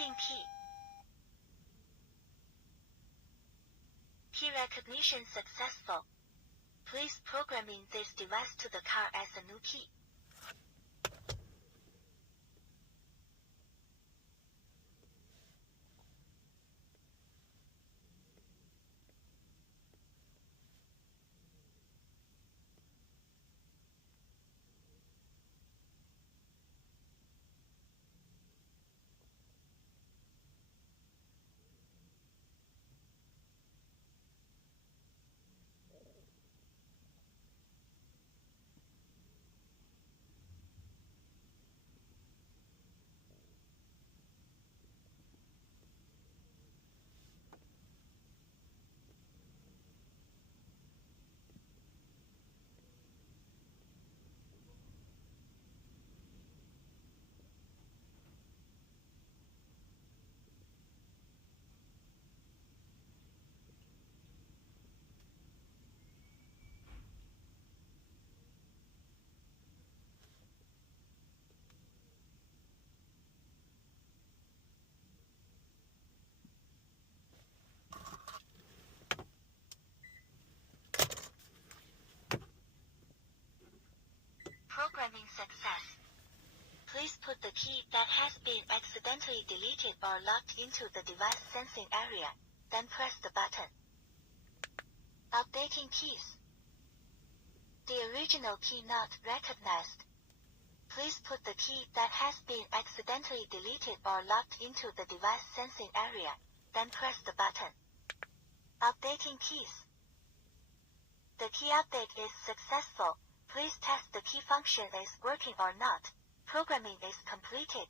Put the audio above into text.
Reading key. Key recognition successful. Please programming this device to the car as a new key. Programming success. Please put the key that has been accidentally deleted or locked into the device sensing area, then press the button. Updating keys. The original key not recognized. Please put the key that has been accidentally deleted or locked into the device sensing area, then press the button. Updating keys. The key update is successful. Please test the key function is working or not. Programming is completed.